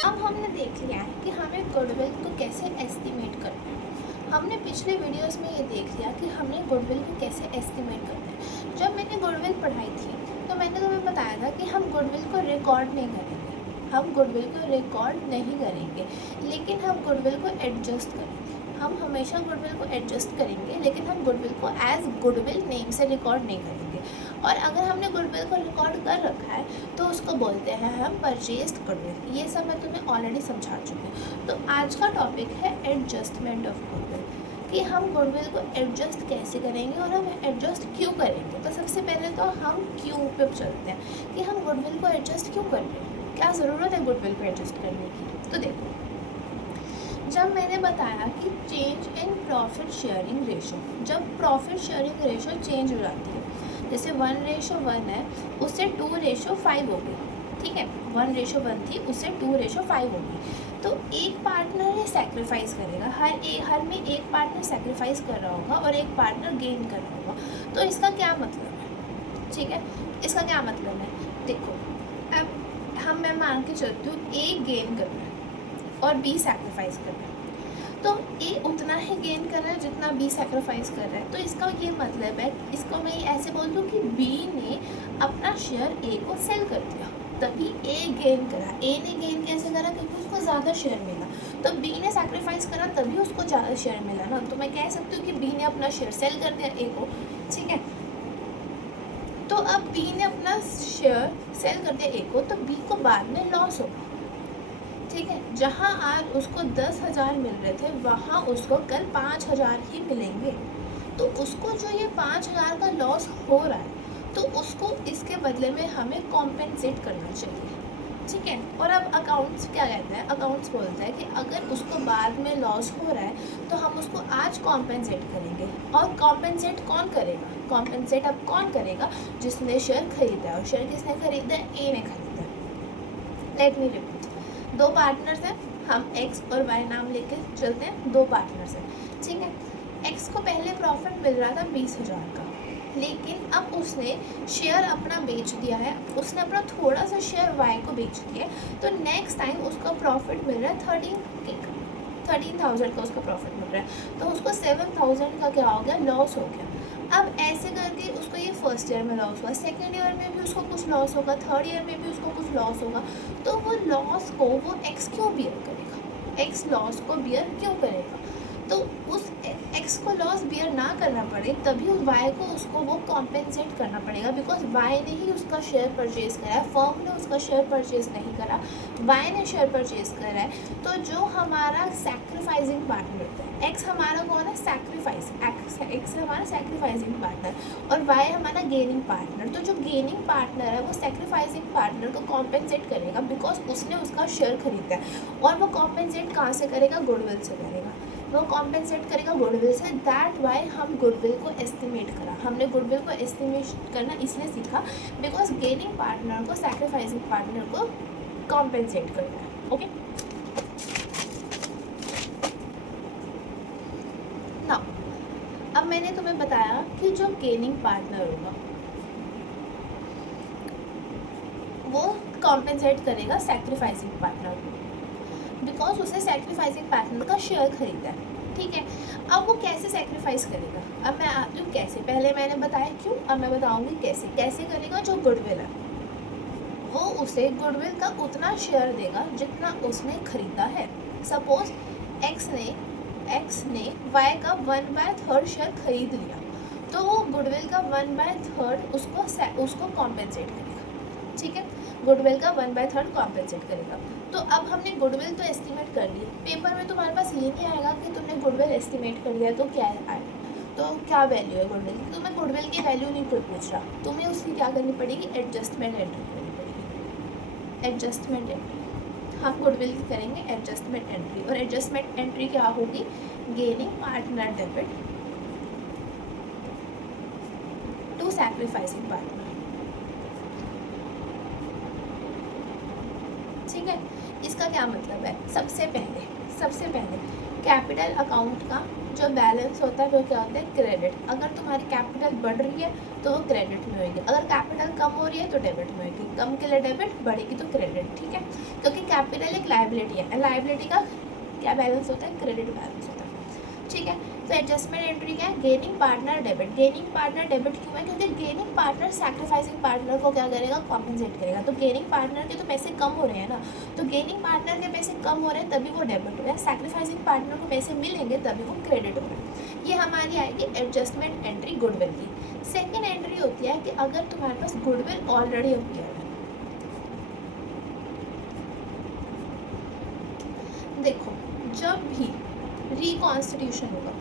अब हमने देख लिया है कि हमें गुडविल को कैसे एस्टिमेट करना है। हमने पिछले वीडियोस में ये देख लिया कि हमने गुडविल को कैसे एस्टिमेट करना है। जब मैंने गुडविल पढ़ाई थी तो मैंने तुम्हें बताया था कि हम गुडविल को रिकॉर्ड नहीं करेंगे, हम गुडविल को रिकॉर्ड नहीं करेंगे, लेकिन हम गुडविल को एडजस्ट करेंगे। हम हमेशा गुडविल को एडजस्ट करेंगे, लेकिन हम गुडविल को एज गुडविल नेम से रिकॉर्ड नहीं करेंगे। और अगर हमने गुडविल को रिकॉर्ड कर रखा है तो उसको बोलते हैं हम परचेज्ड गुडविल। ये सब मैं तुम्हें ऑलरेडी समझा चुकी हूँ। तो आज का टॉपिक है एडजस्टमेंट ऑफ गुडविल, कि हम गुडविल को एडजस्ट कैसे करेंगे और हम एडजस्ट क्यों करेंगे। तो सबसे पहले तो हम क्यों पे चलते हैं कि हम गुडविल को एडजस्ट क्यों कर रहे हैं, क्या ज़रूरत है गुडविल को एडजस्ट करने की। तो देखो, जब मैंने बताया कि change in profit sharing ratio, जब प्रॉफिट शेयरिंग रेशो चेंज हो जाती है, जैसे 1:1 है उससे 2:5 हो गई, ठीक है, 1:1 थी उससे 2:5 हो गई। तो एक पार्टनर ही सेक्रीफाइस करेगा, हर में एक पार्टनर सेक्रीफाइस कर रहा होगा और एक पार्टनर गेन कर रहा होगा। तो इसका क्या मतलब है, ठीक है, इसका क्या मतलब है, देखो अब मैं मान के चलती हूँ ए गेन कर रहा है और बी सेक्रीफाइस कर रहा है। तो ए उतना ही गेन कर रहा है जितना बी सेक्रीफाइस कर रहा है। तो इसका ये मतलब है, इसको मैं ऐसे बोल दूँ कि बी ने अपना शेयर ए को सेल कर दिया, तभी ए गेन करा। ए ने गेन कैसे करा, क्योंकि उसको ज़्यादा शेयर मिला। तो बी ने सेक्रीफाइस करा तभी उसको ज़्यादा शेयर मिला ना। तो मैं कह सकती हूँ कि बी ने अपना शेयर सेल कर दिया ए को, ठीक है। तो अब बी ने अपना शेयर सेल कर दिया ए को, तो बी को बाद में लॉस होगा, ठीक है। जहाँ आज उसको 10,000 मिल रहे थे वहाँ उसको कल 5,000 ही मिलेंगे। तो उसको जो ये 5,000 का लॉस हो रहा है तो उसको इसके बदले में हमें कॉम्पेंसेट करना चाहिए, ठीक है। और अब अकाउंट्स क्या कहते हैं, अकाउंट्स बोलता है कि अगर उसको बाद में लॉस हो रहा है तो हम उसको आज कॉम्पेंसेट करेंगे। और कॉम्पेंसेट कौन करेगा, कॉम्पेंसेट अब कौन करेगा, जिसने शेयर खरीदा है। और शेयर किसने खरीदा है, ए ने खरीदा है। लेट मी रिपीट, दो पार्टनर्स हैं, हम एक्स और वाई नाम लेके चलते हैं, दो पार्टनर्स हैं, ठीक है। एक्स को पहले प्रॉफिट मिल रहा था 20,000 का, लेकिन अब उसने शेयर अपना बेच दिया है, उसने अपना थोड़ा सा शेयर वाई को बेच दिया है। तो नेक्स्ट टाइम उसका प्रॉफिट मिल रहा है 13,000 का उसका प्रॉफिट मिल रहा है। तो उसको 7,000 का क्या हो गया, लॉस हो गया। अब ऐसे करके उसको ये फर्स्ट ईयर में लॉस हुआ, सेकेंड ईयर में भी उसको कुछ लॉस होगा, थर्ड ईयर में भी उसको कुछ लॉस होगा। तो वो लॉस को वो एक्स क्यों बियर करेगा, एक्स लॉस को बियर क्यों करेगा। तो उस एक्स को लॉस बियर ना करना पड़े तभी उस वाई को उसको वो कॉम्पेंसेट करना पड़ेगा, बिकॉज वाई ने ही उसका शेयर परचेज़ करा है, फर्म ने उसका शेयर परचेज़ नहीं करा, वाई ने शेयर परचेज़ करा है। तो जो हमारा सैक्रिफाइसिंग पार्टनर होता है, एक्स हमारा कौन है, सैक्रिफाइस, एक्स हमारा सैक्रिफाइसिंग पार्टनर और वाई हमारा गेनिंग पार्टनर। तो जो गेनिंग पार्टनर है वो सैक्रिफाइसिंग पार्टनर को कॉम्पेंसेट करेगा, बिकॉज उसने उसका शेयर खरीदा है। और वो कॉम्पेंसेट कहाँ से करेगा, गुडविल से करेगा, वो कॉम्पेंसेट करेगा गुडविल से। दैट वाई हम गुडविल को एस्टिमेट करा, हमने गुडविल को एस्टिमेट करना इसलिए सीखा बिकॉज गेनिंग पार्टनर को सैक्रिफाइसिंग पार्टनर को कॉम्पेंसेट करना है, ओके। नाउ अब मैंने तुम्हें बताया कि जो गेनिंग पार्टनर होगा वो कॉम्पेंसेट करेगा सैक्रिफाइसिंग पार्टनर को, बिकॉज उसने सैक्रिफाइसिंग पार्टनर का शेयर खरीदा है, ठीक है। अब वो कैसे सैक्रिफाइस करेगा, अब मैं आती हूँ कैसे। पहले मैंने बताया क्यों, अब मैं बताऊँगी कैसे करेगा। जो गुडविल है वो उसे गुडविल का उतना शेयर देगा जितना उसने खरीदा है। सपोज एक्स ने वाई का 1/3 शेयर खरीद लिया, तो वो गुडविल का 1/3 उसको कॉम्पेंसेट करेगा, ठीक है। गुडविल का 1/3 कॉम्पेंसेट करेगा। तो अब हमने गुडविल तो एस्टिमेट कर ली, पेपर में तुम्हारे पास ये नहीं आएगा कि तुमने गुडविल एस्टिमेट कर लिया तो क्या आएगा, तो क्या वैल्यू है गुडविल की। तुम्हें गुडविल की वैल्यू नहीं कोई पूछ रहा, तुम्हें उसकी क्या करनी पड़ेगी, एडजस्टमेंट एंट्री करनी पड़ेगी। एडजस्टमेंट एंट्री हम गुडविल की करेंगे, एडजस्टमेंट एंट्री। और एडजस्टमेंट एंट्री क्या होगी, gaining partner debit to sacrificing partner, ठीक है। इसका क्या मतलब है, सबसे पहले कैपिटल अकाउंट का जो बैलेंस होता है वो क्या होता है, क्रेडिट। अगर तुम्हारी कैपिटल बढ़ रही है तो वो क्रेडिट में होगी, अगर कैपिटल कम हो रही है तो डेबिट में होगी। कम के लिए डेबिट, बढ़ेगी तो क्रेडिट, ठीक है। क्योंकि कैपिटल एक लाइबिलिटी है, लाइबिलिटी का क्या बैलेंस होता है, क्रेडिट बैलेंस होता है, ठीक है। तो एडजस्टमेंट एंट्री क्या है, gaining partner debit. Gaining partner debit क्यों है, क्योंकि गेनिंग पार्टनर सैक्रिफाइसिंग पार्टनर को क्या करेगा, कॉम्पनसेट करेगा। तो गेनिंग पार्टनर के तो पैसे कम हो रहे हैं ना, तो गेनिंग पार्टनर के पैसे कम हो रहे हैं तभी वो डेबिट हो रहा है, सैक्रिफाइसिंग पार्टनर को पैसे मिलेंगे तभी वो क्रेडिट हो रहा है। ये हमारी आएगी एडजस्टमेंट एंट्री गुडविल की। सेकेंड एंट्री होती है कि अगर तुम्हारे पास गुडविल ऑलरेडी अपीयर है। देखो, जब भी रिकॉन्स्टिट्यूशन होगा,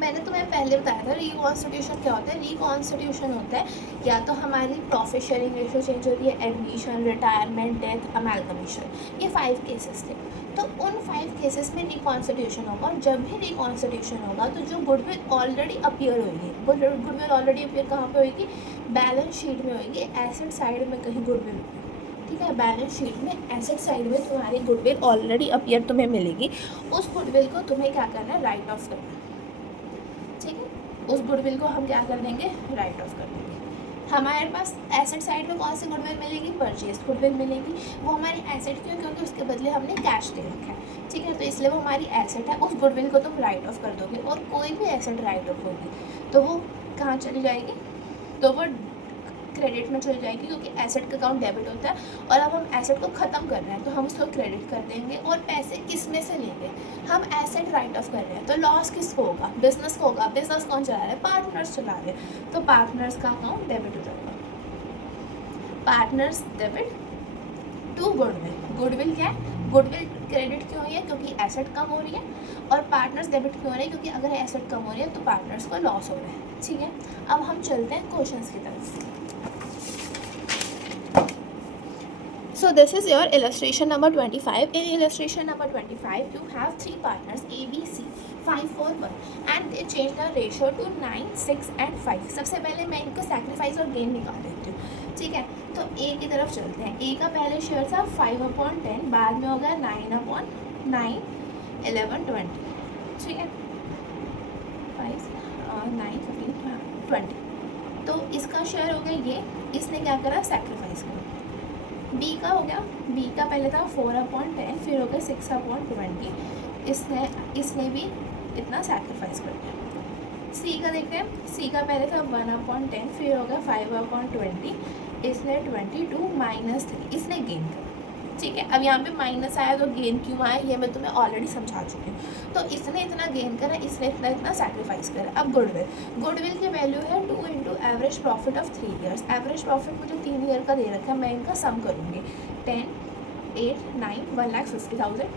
मैंने तुम्हें पहले बताया था रिकॉन्स्टिट्यूशन क्या होता है। रिकॉन्स्टिट्यूशन होता है या तो हमारी प्रॉफिट शेयरिंग रेशो चेंज होती है, एडमिशन, रिटायरमेंट, डेथ, अमेलगमेशन, ये 5 केसेस थे। तो उन 5 केसेस में रिकॉन्स्टिट्यूशन होगा, और जब भी रिकॉन्स्टिट्यूशन होगा तो जो गुडविल ऑलरेडी अपीयर होगी, गुडविल ऑलरेडी अपीयर कहाँ पे होगी, बैलेंस शीट में होगी, एसेट साइड में कहीं गुडविल होगी, ठीक है। बैलेंस शीट में एसेट साइड में तुम्हारी गुडविल ऑलरेडी अपीयर तुम्हें मिलेगी। उस गुडविल को तुम्हें क्या करना है, राइट ऑफ करना है, ठीक है। उस गुडविल को हम क्या कर देंगे, राइट ऑफ कर देंगे। हमारे पास एसेट साइड में कौन सी गुडविल मिलेगी, परचेज गुडविल मिलेगी। वो हमारी एसेट क्यों, क्योंकि उसके बदले हमने कैश दे रखा है, ठीक है। तो इसलिए वो हमारी एसेट है, उस गुडविल को तुम राइट ऑफ कर दोगे। और कोई भी एसेट राइट ऑफ होगी तो वो कहाँ चली जाएगी, तो वो क्रेडिट में चली जाएगी, क्योंकि एसेट का अकाउंट डेबिट होता है और अब हम एसेट को ख़त्म कर रहे हैं तो हम उसको क्रेडिट कर देंगे। और पैसे किस में से लेंगे, हम एसेट राइट ऑफ कर रहे हैं तो लॉस किसको होगा, बिजनेस को होगा। बिजनेस कौन चला रहा है, पार्टनर्स चला रहे हैं, तो पार्टनर्स का अकाउंट डेबिट हो जाएगा। Partners debit to goodwill. Goodwill क्या है, गुडविल क्रेडिट क्यों हुई है, क्योंकि एसेट कम हो रही है, और पार्टनर्स डेबिट क्यों हो रही है, क्योंकि अगर एसेट कम हो रही है तो पार्टनर्स को लॉस हो रहा है, ठीक है। अब हम चलते हैं क्वेश्चंस की तरफ। So this is your illustration number 25. In illustration number 25, you have 3 partners A, B, C, 5, 4, 1 and they change the ratio to 9, 6 and 5. सबसे पहले मैं इनको सैक्रिफाइस और गेन निकाल देती हूँ, ठीक है। तो A की तरफ चलते हैं। A का पहले शेयर था 5/10, बाद में हो गया 9/9, 11, 20, ठीक है। 5, 9, 15, 20। तो इसका शेयर हो गया ये, इसने क्या करा, सैक्रिफाइस करा। बी का हो गया, बी का पहले था 4/10, फिर हो गया 6/20, इसने भी इतना सैक्रिफाइस कर दिया। सी का देखते हैं, सी का पहले था 1/10, फिर हो गया 5/20, इसने 22 -3, इसने गेन करा, ठीक है। अब यहाँ पे माइनस आया तो गेन क्यों आया ये मैं तुम्हें ऑलरेडी समझा चुकी हूँ। तो इसने इतना गेन करा, इसने इतना सैक्रिफाइस करा। अब गुडविल की वैल्यू है 2 into average profit of 3 years. Average profit मुझे 3 ईयर का दे रखा है, मैं इनका सम करूँगी। 10, 8, 9, 1,50,000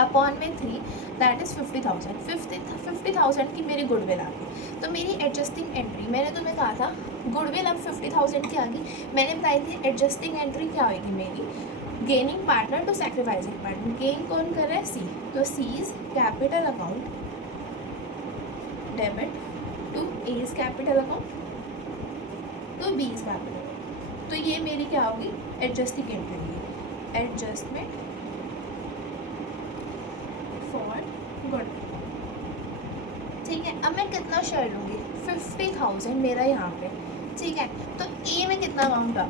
अपॉन में 3, दैट इज़ 50,000। 50,000 की मेरी गुडविल आ गई। तो मेरी एडजस्टिंग एंट्री, मैंने तुम्हें कहा था गुडविल अब 50,000 की आ गई। मैंने बताई थी एडजस्टिंग एंट्री क्या होगी मेरी, gaining partner to sacrificing partner. Gain कौन कर रहा है, सी, तो C is capital account debit to A is capital account to B is capital. तो ये मेरी क्या होगी, एडजस्टिंग एंट्री होगी, एडजस्टमेंट फॉर गुडविल, ठीक है। अब मैं कितना शेयर लूँगी, 50,000 मेरा यहाँ पे, ठीक है। तो ए में कितना अमाउंट आ,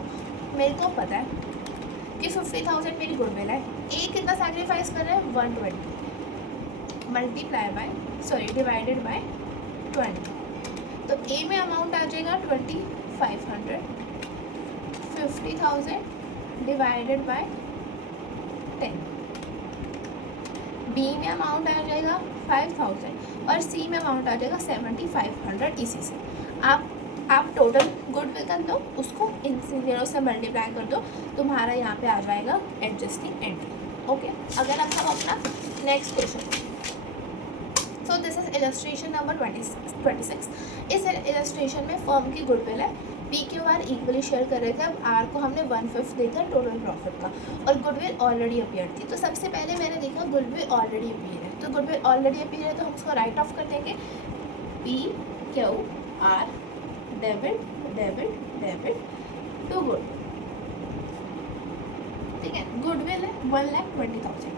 मेरे को पता है कि 50,000 मेरी गुडविल है। ए कितना सैक्रिफाइस कर रहा है, 120 मल्टीप्लाई बाय डिवाइडेड बाय 20। तो ए में अमाउंट आ जाएगा 2500, 50,000 डिवाइडेड बाय 10। बी में अमाउंट आ जाएगा 5,000 और सी में अमाउंट आ जाएगा 7,500। इसी से आप टोटल गुडविल कर दो, उसको इन जीरो से मल्टीप्लाई कर दो, तुम्हारा यहाँ पे आ जाएगा एडजस्टिंग एंट्री। ओके, अगर अब हम अपना next question, so this is illustration number 26। इस इलस्ट्रेशन में फर्म की गुडविल है, P Q are equally share कर रहे थे। अब आर को हमने 1/5 देखा टोटल प्रॉफिट का, और गुडविल ऑलरेडी अपीयर थी। तो सबसे पहले मैंने देखा गुडविल ऑलरेडी अपीयर है, तो गुडविल ऑलरेडी अपीयर है तो हम उसको राइट ऑफ कर देंगे। P Q R debit debit debit to goodwill, ठीक ठीक है। गुडविल है 1,20,000।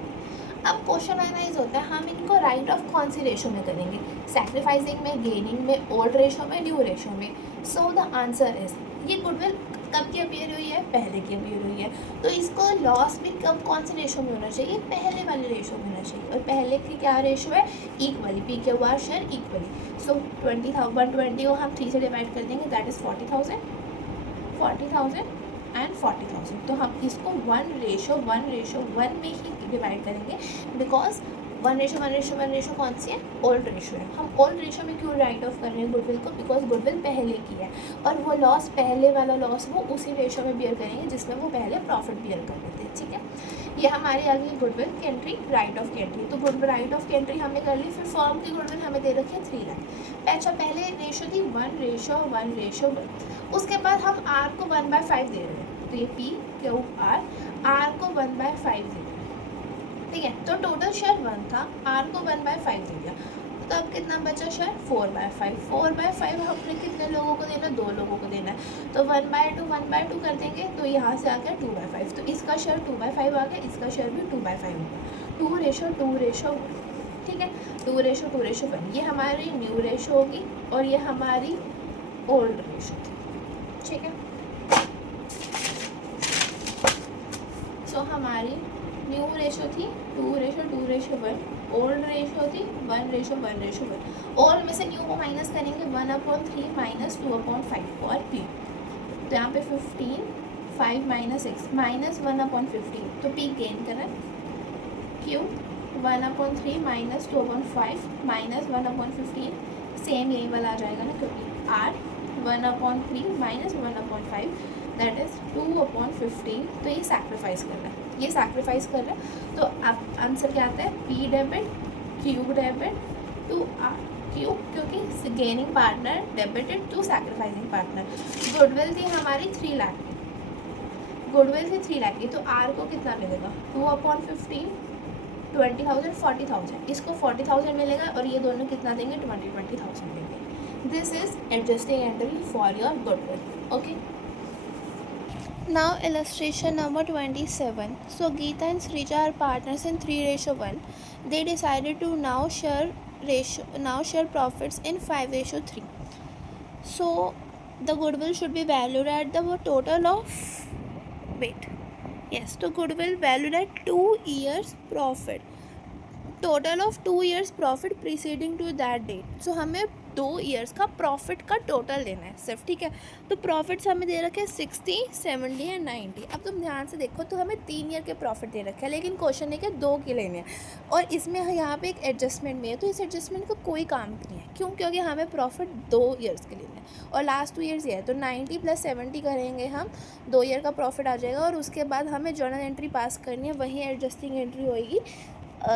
अब क्वेश्चन एनालाइज होता है, हम इनको राइट ऑफ कौन सी रेशो में करेंगे, सैक्रिफाइसिंग में, गेनिंग में, ओल्ड रेशो में, न्यू रेशो में। सो द आंसर इज, ये गुडविल कब की अपीयर हुई है, पहले की अपीयर हुई है, तो इसको लॉस भी कब कौन से रेशो में होना चाहिए, पहले वाले रेशो में होना चाहिए। और पहले की क्या रेशो है, इक्वली, पी के वार शेयर इक्वली। सो 120 को हम 3 से डिवाइड कर देंगे, दैट इज़ 40,000 एंड 40,000। तो हम इसको 1:1 में ही डिवाइड करेंगे, बिकॉज 1:1 कौन सी है, ओल्ड रेशो है। हम ओल्ड रेशो में क्यों राइट ऑफ कर रहे हैं गुडविल को, बिकॉज गुडविल पहले की है, और वो लॉस, पहले वाला लॉस वो उसी रेशो में बियर करेंगे जिसमें वो पहले प्रॉफिट बियर कर रहे थे। ठीक है, ये हमारी आ गई गुडविल की एंट्री, राइट ऑफ की एंट्री। तो गुड राइट ऑफ की एंट्री हमने कर ली। फिर फर्म की गुडविल हमें दे रखी है 3 लाख। अच्छा, पहले रेशो थी 1:1। उसके बाद हम आर को 1/5 दे रहे हैं, तो ये पी क्यू आर को 1/5 दे रहे हैं। ठीक है, तो टोटल शेयर 1 था, आर को 1/5 दे दिया, तो अब कितना बचा शेयर, 4/5। 4/5 हमने कितने लोगों को देना, 2 लोगों को देना है, तो 1/2 कर देंगे, तो यहाँ से आ गया 2/5। तो इसका शेयर 2/5 आ गया, इसका शेयर भी 2/5 होगा। 2:2:1। ठीक है, 2:2:1। ये हमारी न्यू रेशो होगी और ये हमारी ओल्ड रेशो थी। ठीक है, सो हमारी न्यू रेशो थी 2:2:1, ओल्ड रेशो थी 1:1:1। ओल्ड में से न्यू को माइनस करेंगे, 1/3 माइनस 2/5 और पी, तो यहाँ पे 15, 5 - 6 माइनस 1/15, तो पी गेन करें, क्यू 1/3 माइनस 2/5 माइनस 1/15, सेम यही वाला आ जाएगा ना, क्योंकि आर 1/3 माइनस 1/5 दैट इज़ 2/15। तो ये सैक्रिफाइस कर रहा है, ये सैक्रिफाइस कर रहा है। तो अब आंसर क्या आता है, P debit, Q debit to R, Q क्योंकि gaining partner debited to sacrificing partner. Goodwill थी हमारी 3 लाख की, गुडविल थी 3 लाख की, तो आर को कितना मिलेगा, 2/15, 20,000, 40,000। इसको 40,000 मिलेगा और ये दोनों कितना देंगे, 20,000 देंगे। This is adjusting entry for your goodwill. Okay, now illustration number 27. So Geeta and Srija are partners in 3:1. They decided to now share profits in 5:3. So the goodwill should be valued at the total of, wait, yes, so goodwill valued at 2 years profit, total of 2 years profit preceding to that date. So हमें 2 years का profit का total लेना है सिर्फ। ठीक है, तो profits हमें दे रखे हैं 60, 70 एंड 90। अब तुम ध्यान से देखो, तो हमें 3 ईयर के प्रॉफिट दे रखे हैं, लेकिन क्वेश्चन है कि 2 के लेने हैं, और इसमें यहाँ पे एक एडजस्टमेंट भी है, तो इस एडजस्टमेंट का कोई काम नहीं है। क्यों, क्योंकि हमें प्रॉफिट 2 ईयर्स के लेना है और लास्ट 2 ईयर्स ये है, तो 90 + 70 करेंगे हम, 2 ईयर का प्रॉफिट आ जाएगा। और उसके बाद हमें जर्नल एंट्री पास करनी है, वहीं एडजस्टिंग एंट्री होएगी,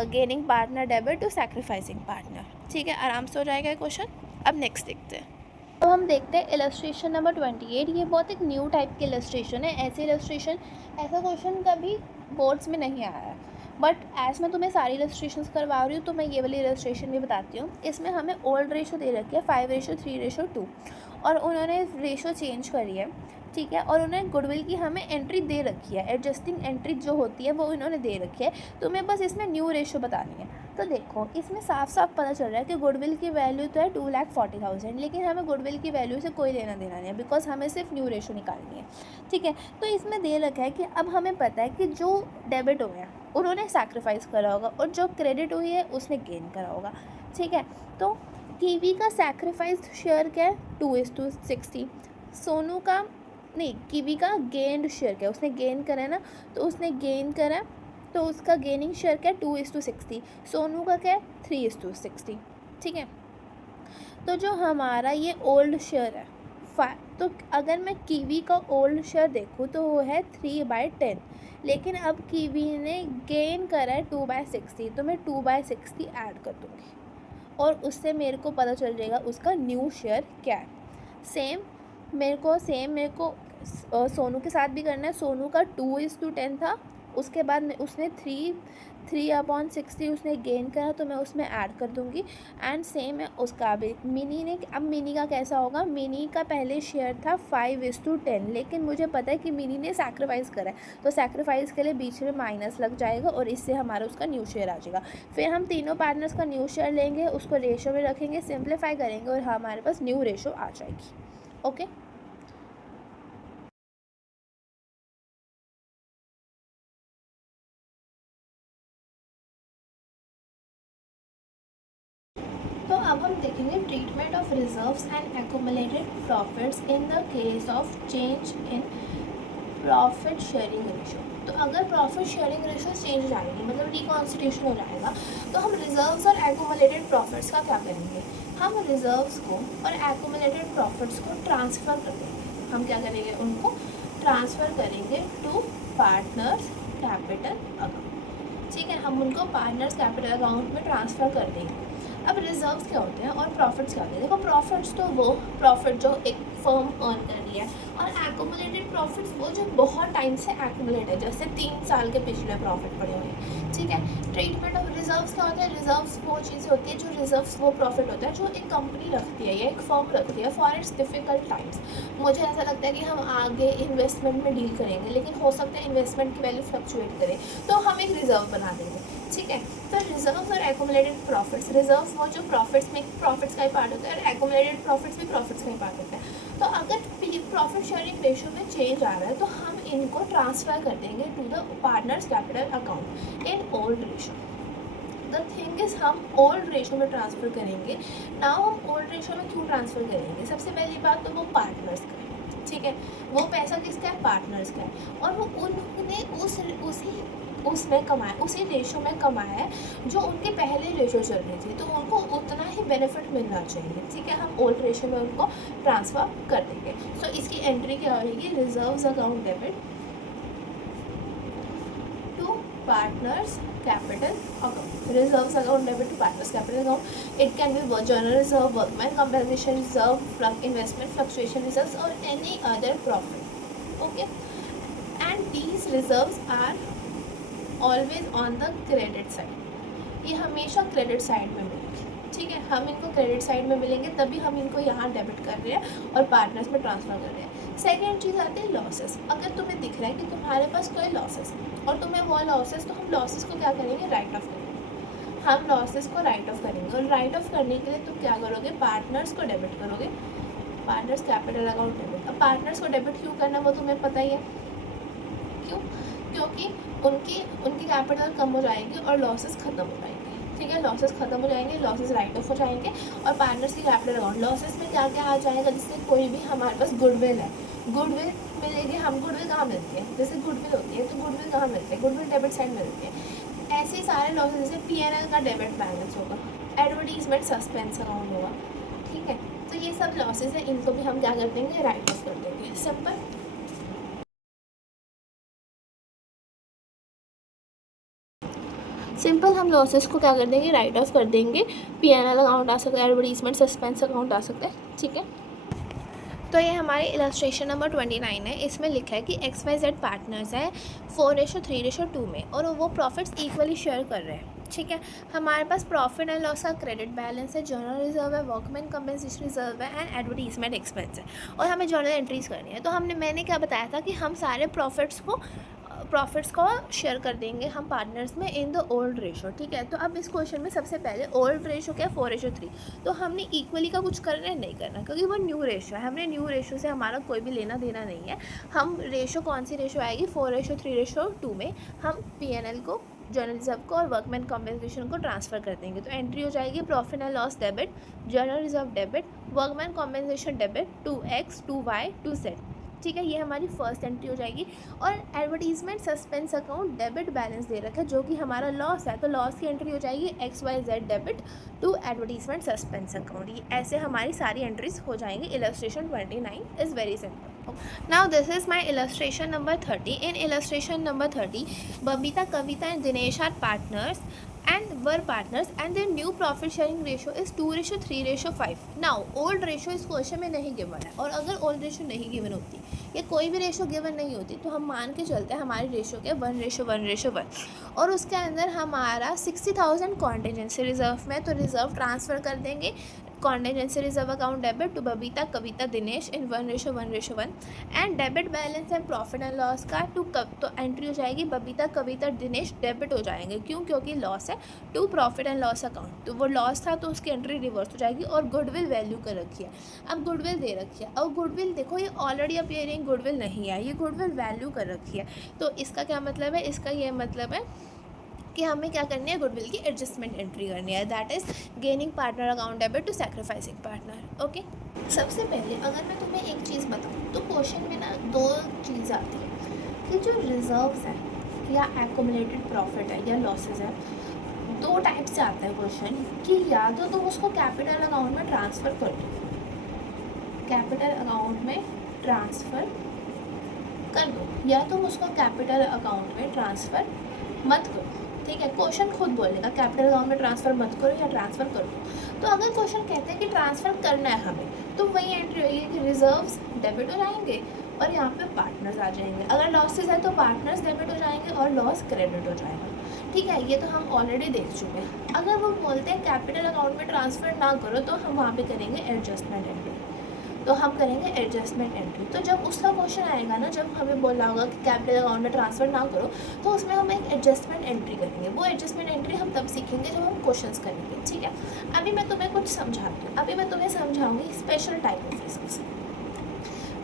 gaining partner debit to sacrificing partner. ठीक है, आराम से हो जाएगा क्वेश्चन। अब नेक्स्ट देखते हैं। अब हम देखते हैं इलस्ट्रेशन नंबर 28। ये बहुत एक न्यू टाइप की इलस्ट्रेशन है। ऐसे इलस्ट्रेशन, ऐसा क्वेश्चन कभी बोर्ड्स में नहीं आया है, बट एज मैं तुम्हें सारी इलस्ट्रेशंस करवा रही हूँ, तो मैं ये वाली इलस्ट्रेशन भी बताती हूँ। इसमें हमें ओल्ड रेशो दे रखी है 5:3:2, और उन्होंने रेशो चेंज करी है। ठीक है, और उन्होंने गुडविल की हमें एंट्री दे रखी है, एडजस्टिंग एंट्री जो होती है वो इन्होंने दे रखी है। तुम्हें बस इसमें न्यू रेशो बतानी है। तो देखो, इसमें साफ साफ पता चल रहा है कि गुडविल की वैल्यू तो है 2,40,000, लेकिन हमें गुडविल की वैल्यू से कोई लेना देना नहीं है, बिकॉज हमें सिर्फ न्यू रेशो निकालनी है। ठीक है, तो इसमें दे रखा है कि अब हमें पता है कि जो डेबिट हुए हैं उन्होंने सैक्रिफाइस करा होगा, और जो क्रेडिट हुई है उसने गेन करा होगा। ठीक है, तो कीवी का सैक्रिफाइस शेयर क्या है, 2:60। सोनू का नहीं, कीवी का गेन्ड शेयर क्या है, उसने गेन करा है ना, तो उसने गेन करा, तो उसका गेनिंग शेयर क्या है, 2:60। सोनू का क्या है, 3:60। ठीक है, तो जो हमारा ये ओल्ड शेयर है, तो अगर मैं कीवी का ओल्ड शेयर देखूँ तो वो है 3/10, लेकिन अब कीवी ने गेन करा है 2/60, तो मैं 2/60 ऐड कर दूँगी और उससे मेरे को पता चल जाएगा उसका न्यू शेयर क्या है। सेम मेरे को सोनू के साथ भी करना है। सोनू का 2:10 था, उसके बाद उसने 3/60 उसने गेन करा, तो मैं उसमें ऐड कर दूंगी। एंड सेम है उसका भी। मिनी ने, अब मिनी का कैसा होगा, मिनी का पहले शेयर था 5:10, लेकिन मुझे पता है कि मिनी ने सैक्रिफाइस करा है, तो सैक्रिफाइस के लिए बीच में माइनस लग जाएगा और इससे हमारा उसका न्यू शेयर आ जाएगा। फिर हम तीनों पार्टनर्स का न्यू शेयर लेंगे, उसको रेशो में रखेंगे, सिंप्लीफाई करेंगे और हमारे पास न्यू रेशो आ जाएगी। ओके, तो अब हम देखेंगे treatment of reserves and accumulated profits in the case of change in profit sharing ratio. तो अगर प्रॉफिट शेयरिंग रेशो चेंज हो जाएगी, मतलब रिकॉन्स्टिट्यूशन हो जाएगा, तो हम रिजर्व्स और एक्यूमुलेटेड प्रॉफिट्स का क्या करेंगे, हम रिजर्व्स को और एक्यूमुलेटेड प्रॉफिट्स को ट्रांसफ़र कर देंगे। हम क्या करेंगे, उनको ट्रांसफ़र करेंगे टू पार्टनर्स कैपिटल अकाउंट। ठीक है, हम उनको पार्टनर्स कैपिटल अकाउंट में ट्रांसफ़र कर देंगे। अब रिजर्व्स क्या होते हैं और प्रॉफिट्स क्या होते हैं। देखो, प्रॉफिट्स तो वो प्रॉफिट जो एक फर्म अर्न कर रही है, और एक्यूमुलेटेड प्रॉफिट्स वो जो बहुत टाइम से एक्यूमुलेट है, जैसे 3 साल के पिछले प्रॉफिट पड़े हुए हैं। ठीक है, ट्रीटमेंट ऑफ रिजर्व्स क्या होता है, रिजर्व्स वो चीज़ें होती है जो रिजर्व्स वो प्रॉफिट होता है जो एक कंपनी रखती है या एक फर्म रखती है फॉर इट्स डिफ़िकल्ट टाइम्स। मुझे ऐसा लगता है कि हम आगे इन्वेस्टमेंट में डील करेंगे, लेकिन हो सकता है इन्वेस्टमेंट की वैल्यू फ्लक्चुएट करे, तो हम एक रिजर्व बना देंगे। ठीक है, तो रिजर्व्स और एक्यूमुलेटेड प्रॉफिट्स, रिजर्व्स वो जो प्रॉफिट्स का ही पार्ट होता है, और एक्यूमुलेटेड प्रॉफिट्स भी प्रॉफिट्स का ही पार्ट होता है। तो अगर प्रॉफिट शेयरिंग रेशो में चेंज आ रहा है, तो हम इनको ट्रांसफ़र कर देंगे to the partners capital account in old ratio. The thing is, हम ओल्ड रेशो में ट्रांसफ़र करेंगे। नाउ हम ओल्ड रेशो में क्यों ट्रांसफ़र करेंगे, सबसे पहली बात तो वो पार्टनर्स का है। ठीक है, वो पैसा किसका है, पार्टनर्स का है, और वो उन्होंने उसमें कमाया, उसी रेशो में कमाया है जो उनके पहले रेशो चल रही थी, तो उनको उतना ही बेनिफिट मिलना चाहिए। ठीक है, हम ओल्ड रेशो में उनको ट्रांसफ़र कर देंगे। सो इसकी एंट्री क्या होगी, reserves account debit to partners capital account. Reserves account debit to partners capital account, it can be general reserve, workman compensation reserve, investment fluctuation reserve और any other profit. Okay, and these reserves are always on the credit side, ये हमेशा credit side में मिलेंगे। ठीक है, हम इनको credit side में मिलेंगे, तभी हम इनको यहाँ डेबिट कर रहे हैं और पार्टनर्स में ट्रांसफ़र कर रहे हैं। सेकेंड चीज़ आती है लॉसेस। अगर तुम्हें दिख रहा है कि तुम्हारे पास कोई लॉसेस है और तुम्हें वो लॉसेस, तो हम लॉसेस को क्या करेंगे, राइट ऑफ करेंगे। हम लॉसेस को राइट ऑफ करेंगे, और राइट ऑफ करने के लिए तुम क्या करोगे, पार्टनर्स को डेबिट करोगे, पार्टनर्स कैपिटल अकाउंट डेबिट। अब पार्टनर्स को डेबिट क्यों करना वो तुम्हें पता ही है, क्यों, क्योंकि उनकी कैपिटल कम हो जाएगी और लॉसेस ख़त्म हो जाएंगे। ठीक है, लॉसेस ख़त्म हो जाएंगे, लॉसेस राइट ऑफ हो जाएंगे, और पार्टनर्स की कैपिटल अकाउंट, लॉसेस में क्या क्या आ जाएगा, जिससे कोई भी, हमारे पास गुडविल है, गुडविल मिलेगी। हम गुडविल कहाँ मिलती है, जैसे गुडविल होती है, तो गुडविल कहाँ मिलती है, गुडविल डेबिट साइड मिलती है। ऐसे ही सारे लॉसेस, जैसे PNL का डेबिट बैलेंस होगा, एडवर्टीजमेंट सस्पेंस अकाउंट होगा। ठीक है, तो ये सब लॉसेस हैं, इनको भी हम क्या कर देंगे, राइट ऑफ कर देंगे। सिंपल। हम लॉसेस को क्या कर देंगे, राइट ऑफ कर देंगे। PNL अकाउंट आ सकता है, एडवर्टीजमेंट सस्पेंस अकाउंट आ सकता है। ठीक है, तो ये हमारे इलस्ट्रेशन नंबर 29 है। इसमें लिखा है कि XYZ पार्टनर्स है 4:3:2 में, और वो प्रॉफिट्स इक्वली शेयर कर रहे हैं। ठीक है, हमारे पास प्रॉफिट एंड लॉस का क्रेडिट बैलेंस है, जर्नल रिजर्व है, वर्कमैन कंपनसेशन रिजर्व है, एंड एडवर्टीजमेंट एक्सपेंस है, और हमें जर्नल एंट्रीज करनी है। तो मैंने क्या बताया था कि हम सारे प्रॉफिट्स को शेयर कर देंगे हम पार्टनर्स में इन द ओल्ड रेशो। ठीक है, तो अब इस क्वेश्चन में सबसे पहले ओल्ड रेशो क्या है, 4:3। तो हमने इक्वली का कुछ करना है, नहीं करना, क्योंकि वो न्यू रेशो है। हमने न्यू रेशो से हमारा कोई भी लेना देना नहीं है। हम रेशो, कौन सी रेशो आएगी, 4:3:2 में हम PNL को, जर्नल रिजर्व को और वर्कमैन कॉम्पेंसेशन को ट्रांसफ़र कर देंगे। तो एंट्री हो जाएगी profit and loss debit, journal reserve debit, workman compensation debit, 2X 2Y 2Z। ठीक है, ये हमारी फर्स्ट एंट्री हो जाएगी। और advertisement suspense account debit balance दे रखा है, जो कि हमारा लॉस है, तो लॉस की एंट्री हो जाएगी XYZ debit to advertisement suspense account. ये ऐसे हमारी सारी एंट्रीज हो जाएंगी। Illustration 29 is very simple. Now this is my illustration number 30। In illustration number 30, Babita, Kavita and Dinesh are partners and were partners and their new profit sharing ratio is 2:3:5. Now old ratio इस question में नहीं given है, और अगर old ratio नहीं given होती या कोई भी रेशो गिवन नहीं होती तो हम मान के चलते हैं हमारी रेशो के 1:1:1, और उसके अंदर हमारा 60,000 कॉन्टीजेंसी रिजर्व में, तो रिजर्व ट्रांसफ़र कर देंगे contingency reserve account debit to Babita Kavita Dinesh in 1:1:1, and debit balance and profit and loss का टू कब, तो एंट्री हो जाएगी बबीता कविता दिनेश डेबिट हो जाएंगे, क्यों, क्योंकि लॉस है, to profit and loss account, तो वो लॉस था तो उसकी एंट्री रिवर्स हो जाएगी, और गुडविल वैल्यू कर रखी है। अब गुडविल दे रखी है, अब गुडविल देखो ये ऑलरेडी अपीयरिंग गुडविल नहीं है, ये गुडविल वैल्यू कर रखी है, तो इसका क्या मतलब है, इसका ये मतलब है कि हमें क्या करनी है, गुडविल की एडजस्टमेंट एंट्री करनी है, that is gaining partner account debit to sacrificing partner. Okay, सबसे पहले अगर मैं तुम्हें एक चीज़ बताऊँ तो क्वेश्चन में ना दो चीज़ आती है कि जो रिजर्व्स है या एक्युमुलेटेड प्रॉफिट है या लॉसेज है, दो टाइप से आता है क्वेश्चन कि या तो तुम उसको कैपिटल अकाउंट में ट्रांसफ़र कर दो, कैपिटल अकाउंट में ट्रांसफ़र कर दो, या तुम उसको कैपिटल अकाउंट में ट्रांसफ़र मत करो। ठीक है, क्वेश्चन खुद बोलेगा कैपिटल अकाउंट में ट्रांसफ़र मत करो या ट्रांसफ़र करो। तो अगर क्वेश्चन कहते हैं कि ट्रांसफ़र करना है हमें, तो वही एंट्री होगी कि रिजर्व्स डेबिट हो जाएंगे और यहाँ पे पार्टनर्स आ जाएंगे। अगर लॉसेस है तो पार्टनर्स डेबिट हो जाएंगे और लॉस क्रेडिट हो जाएगा। ठीक है, ये तो हम ऑलरेडी देख चुके हैं। अगर वो बोलते हैं कैपिटल अकाउंट में ट्रांसफ़र ना करो, तो हम वहाँ पर करेंगे एडजस्टमेंट एंट्री, तो हम करेंगे एडजस्टमेंट एंट्री। तो जब उसका क्वेश्चन आएगा ना, जब हमें बोला होगा कि कैपिटल अकाउंट में ट्रांसफ़र ना करो, तो उसमें हम एक एडजस्टमेंट एंट्री करेंगे। वो एडजस्टमेंट एंट्री हम तब सीखेंगे जब हम क्वेश्चंस करेंगे। ठीक है, अभी मैं तुम्हें कुछ समझाती हूँ। अभी मैं तुम्हें समझाऊंगी स्पेशल टाइप ऑफ रिजर्व्स।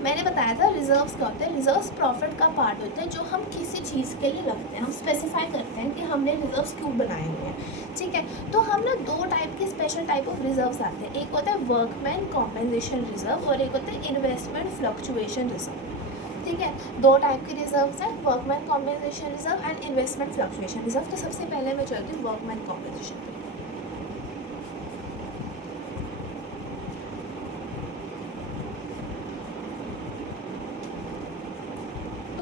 मैंने बताया था रिजर्व्स क्या होता है, रिजर्व्स प्रॉफिट का पार्ट होता है जो हम किसी चीज़ के लिए रखते हैं। हम स्पेसिफाई करते हैं कि हमने रिजर्व्स क्यों बनाए हुए हैं। ठीक है, तो हम ना दो टाइप के स्पेशल टाइप ऑफ रिजर्व्स आते हैं, एक होता है वर्कमैन कॉम्पेंसेशन रिजर्व और एक होता है इन्वेस्टमेंट फ्लक्चुएशन रिजर्व। ठीक है, दो टाइप के रिजर्व्स हैं, workman compensation reserve and investment fluctuation reserve. तो सबसे पहले मैं चलती हूँ वर्कमैन कॉम्पेंसेशन।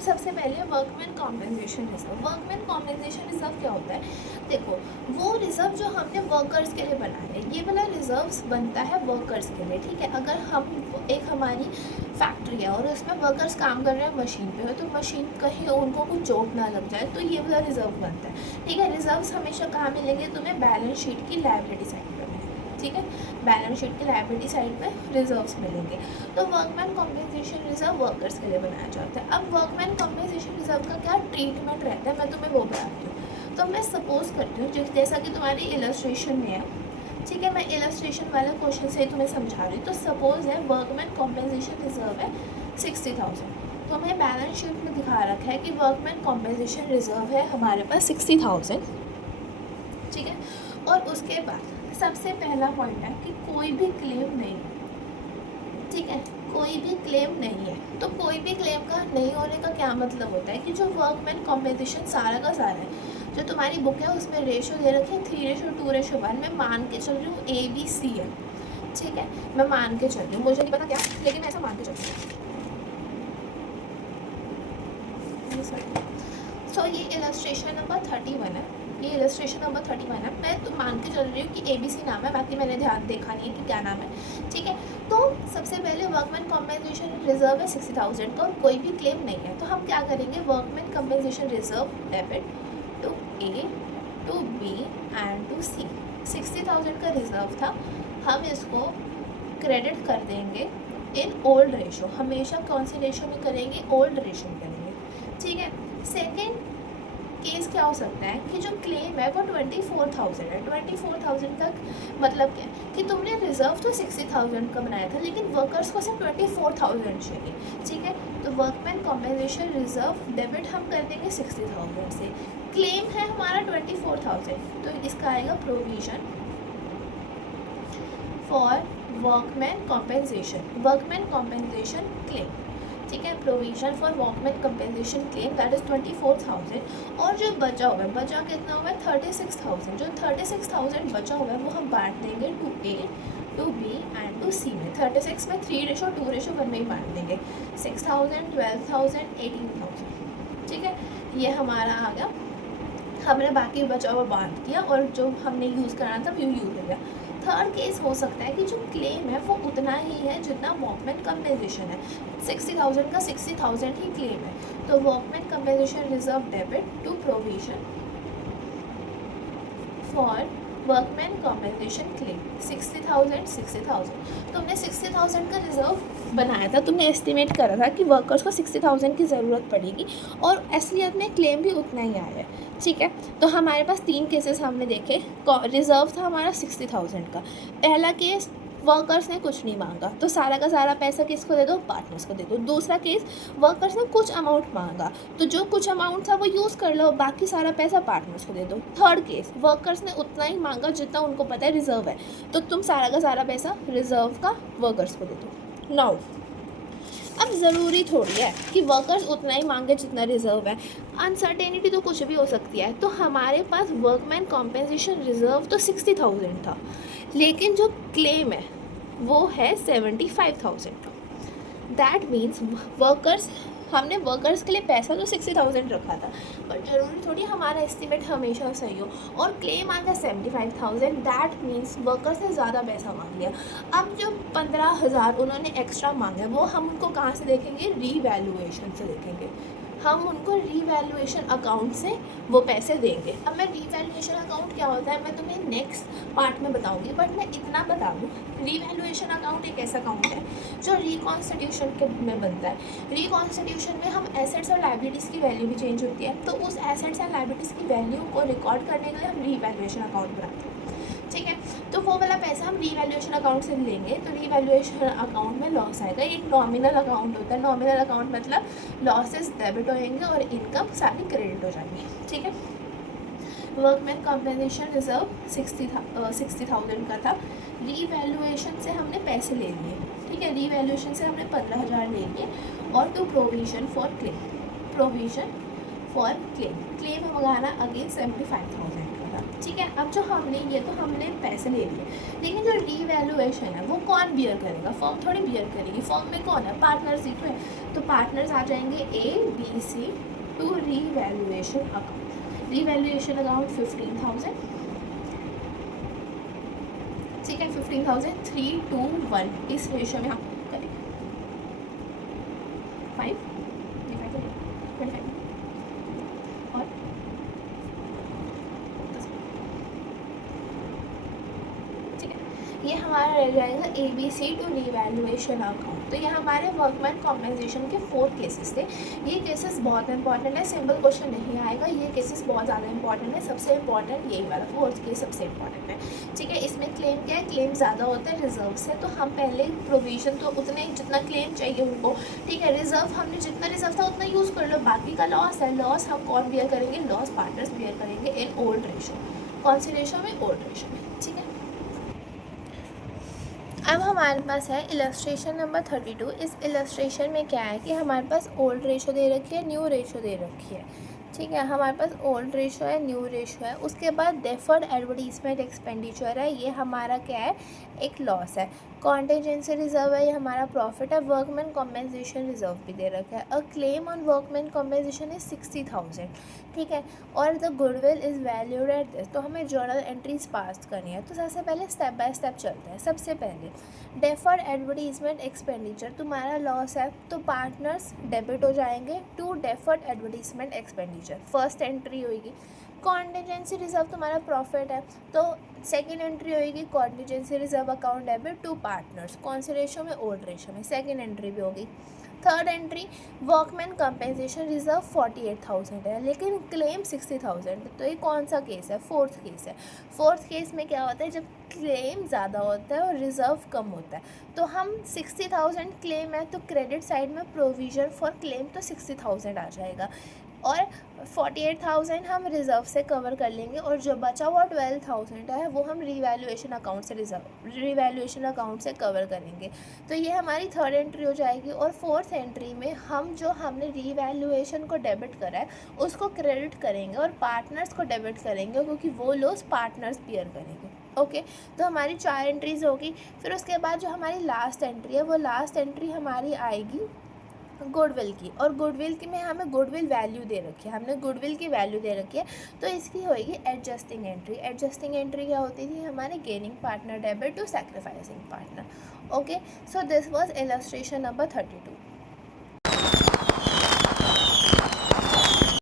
सबसे पहले workman compensation reserve. Workman compensation reserve क्या होता है, देखो वो रिजर्व जो हमने वर्कर्स के लिए बनाया है, ये वाला रिजर्व्स बनता है वर्कर्स के लिए। ठीक है, अगर हम एक हमारी फैक्ट्री है और उसमें वर्कर्स काम कर रहे हैं मशीन पे हो, तो मशीन कहीं उनको कुछ चोट ना लग जाए, तो ये वाला रिजर्व बनता है। ठीक है, रिजर्व्स हमेशा कहाँ मिलेंगे तुम्हें, बैलेंस शीट की लायबिलिटी साइड पर। ठीक है, बैलेंस शीट की लायबिलिटी साइड में रिजर्व्स मिलेंगे। तो वर्कमैन कॉम्पेंसेशन रिजर्व वर्कर्स के लिए बनाया जाता है। अब वर्कमैन कॉम्पेंसेशन रिजर्व का क्या ट्रीटमेंट रहता है, मैं तुम्हें वो बताती हूँ। तो मैं सपोज करती हूँ जैसा कि तुम्हारी इलस्ट्रेशन में है। ठीक है, मैं इलस्ट्रेशन वाला क्वेश्चन से तुम्हें समझा रही हूँ। तो सपोज है वर्कमैन कॉम्पेंसेशन रिजर्व है 60,000, तो हमें बैलेंस शीट में दिखा रखा है कि वर्कमैन कॉम्पेंसेशन रिजर्व है हमारे पास 60,000। ठीक है, और उसके बाद सबसे पहला पॉइंट है कि कोई भी क्लेम नहीं है। ठीक है, कोई भी क्लेम नहीं है। तो कोई भी क्लेम का नहीं होने का क्या मतलब होता है कि जो वर्कमैन कॉम्पेंसेशन सारा का सारा है, जो तुम्हारी बुक है उसमें रेशो दे रखी है 3:2:1, मैं मान के चल रही हूँ ABC है। ठीक है, मैं मान के चल रही हूँ, मुझे नहीं पता क्या, लेकिन मैं ऐसा मान के चल रही हूँ। सो ये इलस्ट्रेशन नंबर 31 है, ये इलस्ट्रेशन नंबर 31 है। मैं तो मान के चल रही हूँ कि ABC नाम है, बाकी मैंने ध्यान देखा नहीं है कि क्या नाम है। ठीक है, तो सबसे पहले वर्कमैन कॉम्पेंसेशन रिजर्व है 60,000 का और कोई भी क्लेम नहीं है। तो हम क्या करेंगे, workman compensation reserve debit to A to B and to C। 60,000 का रिजर्व था, हम इसको क्रेडिट कर देंगे इन ओल्ड रेशो। हमेशा कौन सी रेशो में करेंगे, ओल्ड रेशो में करेंगे। ठीक है, सेकेंड केस क्या हो सकता है कि जो क्लेम है वो 24,000 है। 24,000 तक मतलब क्या है कि तुमने रिजर्व तो 60,000 का बनाया था, लेकिन वर्कर्स को सिर्फ 24,000 चाहिए। ठीक है, तो वर्कमैन कॉम्पेंसेशन रिजर्व डेबिट हम कर देंगे 60,000 से। क्लेम है हमारा 24,000, तो इसका आएगा provision for workman compensation claim. ठीक है, provision for workman compensation claim that is 24,000। और जो बचा हुआ है, बचा कितना हुआ है 36,000। जो 36,000 बचा हुआ है वो हम बांट देंगे to A to B and to C में। 36 में 3:2:1 में ही बांट देंगे, 6,000, 12,000, 18,000। ठीक है, ये हमारा आ गया हमने बाकी बचा हुआ बांट दिया और जो हमने यूज़ कराना था वो यूज़ हो गया। थर्ड केस हो सकता है कि जो क्लेम है वो उतना ही है जितना वर्कमैन कंपेंसेशन है, 60,000 का 60,000 ही क्लेम है। तो workman compensation reserve debit to provision for workman compensation claim 60,000। तुमने 60,000 का रिजर्व बनाया था, तुमने एस्टिमेट करा था कि वर्कर्स को 60,000 की ज़रूरत पड़ेगी और असलियत में क्लेम भी उतना ही आया है। ठीक है, तो हमारे पास 3 केसेस हमने देखे। रिजर्व था हमारा 60,000 का। पहला केस, वर्कर्स ने कुछ नहीं मांगा तो सारा का सारा पैसा किसको दे दो, पार्टनर्स को दे दो। दूसरा केस, वर्कर्स ने कुछ अमाउंट मांगा तो जो कुछ अमाउंट था वो यूज़ कर लो, बाकी सारा पैसा पार्टनर्स को दे दो। थर्ड केस, वर्कर्स ने उतना ही मांगा जितना उनको पता है रिजर्व है, तो तुम सारा का सारा पैसा रिजर्व का वर्कर्स को दे दो। नाउ अब ज़रूरी थोड़ी है कि वर्कर्स उतना ही मांगे जितना रिजर्व है, अनसर्टेनिटी तो कुछ भी हो सकती है। तो हमारे पास वर्कमैन कॉम्पेंसेशन रिजर्व तो 60,000 था, लेकिन जो क्लेम है वो है 75,000। दैट मीन्स हमने वर्कर्स के लिए पैसा तो 60,000 रखा था, पर ज़रूरी थोड़ी हमारा एस्टिमेट हमेशा सही हो, और क्लेम आ गया 75,000। दैट मीन्स वर्कर्स ने ज़्यादा पैसा मांग लिया। अब जो 15,000 उन्होंने एक्स्ट्रा मांगे वो हम उनको कहाँ से देखेंगे, रीवैल्यूएशन से देखेंगे। हम उनको रीवैल्यूएशन अकाउंट से वो पैसे देंगे। अब मैं रीवैल्यूएशन अकाउंट क्या होता है मैं तुम्हें नेक्स्ट पार्ट में बताऊंगी, बट मैं इतना बता दूँ, रीवैल्यूएशन अकाउंट एक ऐसा अकाउंट है जो रिकॉन्स्टिट्यूशन के में बनता है। रिकॉन्स्टिट्यूशन में हम एसेट्स और लायबिलिटीज़ की वैल्यू भी चेंज होती है, तो उस एसेट्स एंड लायबिलिटीज़ की वैल्यू को रिकॉर्ड करने के लिए हम रीवैल्यूएशन अकाउंट बनाते हैं। ठीक है, तो वो वाला पैसा हम रीवैल्यूएशन अकाउंट से लेंगे, तो रीवैल्यूएशन अकाउंट में लॉस आएगा। एक नॉमिनल अकाउंट होता है, नॉमिनल अकाउंट मतलब लॉसेस डेबिट होएंगे और इनकम सारी क्रेडिट हो जाएंगी। ठीक है, वर्कमैन कॉम्पेंसेशन रिजर्व 60,000 का था। रीवैल्यूएशन से हमने पैसे ले लिए, ठीक है, रीवैल्यूएशन से हमने 15,000 ले लिए और to provision for claim, provision for claim मंगाना अगेन 75,000 का था। ठीक है, अब जो हमने ये तो हमने पैसे ले लिए, लेकिन जो रीवैल्यूएशन है वो कौन बियर करेगा, फर्म थोड़ी बियर करेगी। फर्म में कौन है, पार्टनर्स ही तो है, तो पार्टनर्स आ जाएंगे ABC to revaluation account. Revaluation account 15,000, ठीक है, 15,000 3 2 1 इस रेशियो में हम करेंगे 5 25 और 10। ठीक है, ये हमारा रह जाएगा ABC टू रीवैल्यूएशन अकाउंट। तो ये हमारे वर्कमैन कॉम्पेंसेशन के 4 केसेस थे। ये केसेस बहुत इंपॉर्टेंट है, सिंपल क्वेश्चन नहीं आएगा, ये केसेस बहुत ज़्यादा इंपॉर्टेंट है। सबसे इंपॉर्टेंट यही वाला 4th केस सबसे इंपॉर्टेंट है। ठीक है, इसमें क्लेम क्या है, क्लेम ज़्यादा होता है रिजर्व से, तो हम पहले प्रोविजन तो उतने जितना क्लेम चाहिए उनको, ठीक है, रिजर्व हमने जितना रिजर्व था उतना यूज़ कर लो। बाकी का लॉस है, लॉस हम कौन बियर करेंगे, लॉस पार्टनर्स बियर करेंगे इन ओल्ड रेशो, कौन सी रेशो में, ओल्ड रेशो में। ठीक है, अब हमारे पास है इलस्ट्रेशन नंबर 32। इस इलस्ट्रेशन में क्या है कि हमारे पास ओल्ड रेशो दे रखी है, न्यू रेशो दे रखी है। ठीक है, हमारे पास ओल्ड रेशो है, न्यू रेशो है, उसके बाद डेफर्ड एडवर्टीजमेंट एक्सपेंडिचर है, ये हमारा क्या है, एक लॉस है। कॉन्टीजेंसी रिजर्व है, ये हमारा प्रॉफिट है। वर्कमैन कॉम्पेंसेशन रिजर्व भी दे रखा है। A claim on workman compensation is 60,000। ठीक है, और the goodwill is valued at this. तो हमें जर्नल एंट्रीज पास करनी है, तो सबसे पहले स्टेप बाय स्टेप चलते हैं। सबसे पहले डेफर्ड एडवर्टीजमेंट एक्सपेंडिचर तुम्हारा लॉस है, तो पार्टनर्स डेबिट हो जाएंगे to deferred advertisement expenditure, first entry होगी। कॉन्टीजेंसी रिजर्व तुम्हारा प्रॉफिट है, तो सेकेंड एंट्री होगी contingency reserve account debit to partners, कौन से रेशो में, ओल्ड रेशो में, सेकेंड एंट्री भी होगी। Third entry workman compensation reserve 48,000 है, लेकिन क्लेम 60,000, तो ये कौन सा केस है, 4th केस है। 4th केस में क्या होता है, जब क्लेम ज़्यादा होता है और रिजर्व कम होता है, तो हम 60,000 क्लेम है तो क्रेडिट साइड में प्रोविजन फॉर क्लेम तो 60,000 आ जाएगा, और 48,000 हम रिज़र्व से कवर कर लेंगे, और जो बचा हुआ 12,000 है वो हम रीवैल्यूएशन अकाउंट से रीवैल्यूएशन अकाउंट से कवर करेंगे। तो ये हमारी थर्ड एंट्री हो जाएगी। और 4th एंट्री में हम जो हमने रीवैल्यूएशन को डेबिट करा है उसको क्रेडिट करेंगे और पार्टनर्स को डेबिट करेंगे, क्योंकि वो लॉस पार्टनर्स बियर करेंगे। ओके, तो हमारी 4 एंट्रीज होगी। फिर उसके बाद जो हमारी लास्ट एंट्री है, वो लास्ट एंट्री हमारी आएगी गुडविल की, और गुडविल की में हमें गुडविल वैल्यू दे रखी है, हमने गुडविल की वैल्यू दे रखी है, तो इसकी होएगी एडजस्टिंग एंट्री। एडजस्टिंग एंट्री क्या होती थी हमारे, gaining partner debit to sacrificing partner. Okay, so this was illustration number 32।